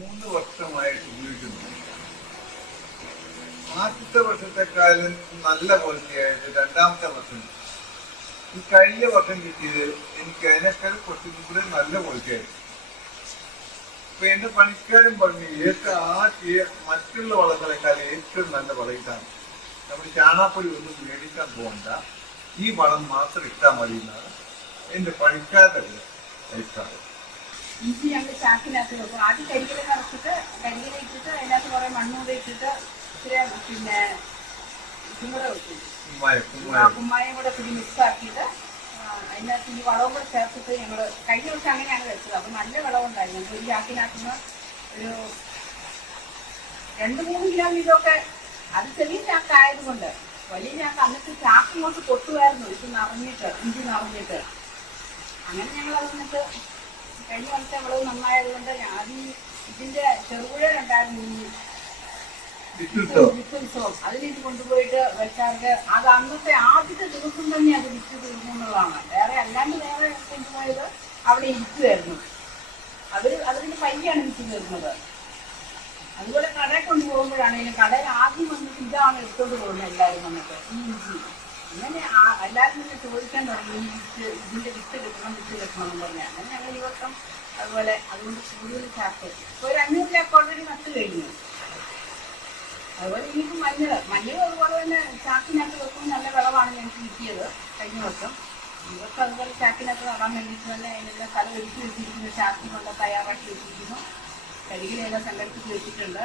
3 വർഷമായിട്ട് ഉപയോഗിക്കുന്നു. ആദ്യത്തെ വർഷത്തെക്കാളും നല്ല ക്വാളിറ്റിയായിട്ട് രണ്ടാമത്തെ വർഷം, ഈ കഴിഞ്ഞ വർഷം കിട്ടിയത് എനിക്ക് അതിനേക്കാൾ കുറച്ചും കൂടി നല്ല ക്വാളിറ്റിയായിരുന്നു. അപ്പൊ എന്റെ പണിക്കാരും പറഞ്ഞു മറ്റുള്ള വളങ്ങളെക്കാൾ ഏറ്റവും നല്ല വളം ഇതാണ്, നമ്മൾ ചാണാപ്പൊടി ഒന്നും മേടിക്കാൻ പോകണ്ട, ഈ വളം മാത്രം ഇട്ടാൽ മതി എന്നാണ് എന്റെ പണിക്കാരുടെ അഭിപ്രായം. ഇഞ്ചി ഞങ്ങൾ ചാക്കിനകത്ത് വെക്കും. ആദ്യം കരികില നിറച്ചിട്ട് കരികില ഇട്ടിട്ട് അതിനകത്ത് കുറെ മണ്ണൂടെ ഇട്ടിട്ട് ഇച്ചിരി പിന്നെ ഇതും കൂടെ വെക്കും, കുമ്മായം കൂടെ പിടി മിക്സ് ആക്കിയിട്ട് അതിനകത്ത് ഈ വളവും കൂടെ ചേർത്തിട്ട് ഞങ്ങൾ കഴിഞ്ഞ വർഷം അങ്ങനെയാണ് വെച്ചത്. അപ്പം നല്ല വിളവുണ്ടായിരുന്നു. ഒരു ചാക്കിനകത്തുനിന്ന് ഒരു 2-3 കിലോ വീതമൊക്കെ, അത് ചെറിയ ചാക്കായതുകൊണ്ട്. വലിയ ചാക്ക് അന്നിട്ട് ചാക്ക് ഇങ്ങോട്ട് കൊട്ടുമായിരുന്നു, ഇത് നിറഞ്ഞിട്ട് ഇഞ്ചി നിറഞ്ഞിട്ട്. അങ്ങനെ ഞങ്ങൾ അത് വന്നിട്ട് കഴിഞ്ഞ വർഷത്തെ വിളവ് നന്നായതുകൊണ്ട് ആദ്യം ഇതിന്റെ ചെറുപുഴയുണ്ടായിരുന്നു വിത്തുത്സവം, അതിനിത് കൊണ്ടുപോയിട്ട് വെച്ചാർക്ക് അത് അന്നത്തെ ആദ്യത്തെ ദിവസം തന്നെ അത് വിറ്റ് തീർന്നു എന്നുള്ളതാണ്. വേറെ കൊണ്ടുപോയത് അവിടെ ഇരിക്കുമായിരുന്നു. അതിന് പയ്യാണ് വിറ്റ് തീർന്നത്. അതുപോലെ കടയിൽ കൊണ്ടുപോകുമ്പോഴാണെങ്കിലും കടയിൽ ആദ്യം വന്നിട്ട് ഇതാണ് എടുത്തോണ്ട് പോകുന്നത് എല്ലാവരും വന്നിട്ട്, ഈ ഇഞ്ചി. അങ്ങനെ എല്ലാവരും തന്നെ ചോദിക്കാൻ തുടങ്ങി ഈ ഇതിന്റെ വിത്ത് കിട്ടണം എന്ന് പറഞ്ഞാൽ. അങ്ങനെ ഞങ്ങൾ ഈ വർഷം അതുപോലെ അതുകൊണ്ട് കൂടുതൽ ചാക്ക് ഒരു 500 ചാക്ക് ഓൾറെഡി നട്ട് കഴിഞ്ഞു. അതുപോലെ ഇനിയിപ്പോൾ മഞ്ഞളും അതുപോലെ തന്നെ ചാക്കിനകത്ത് വെക്കുമ്പോൾ നല്ല വിളവാണ് ഞങ്ങൾക്ക് കിട്ടിയത് കഴിഞ്ഞ വർഷം. ഈ വർഷം അതുപോലെ ചാക്കിനകത്ത് നടാൻ വേണ്ടിയിട്ട് തന്നെ അതിനെല്ലാം സ്ഥലം ഒരുക്കി വെച്ചിരിക്കുന്നു, ചാക്കി കൊണ്ട് തയ്യാറാക്കി വെച്ചിരിക്കുന്നു, കരികിലെല്ലാം സംഘടിപ്പിച്ച് വെച്ചിട്ടുണ്ട്.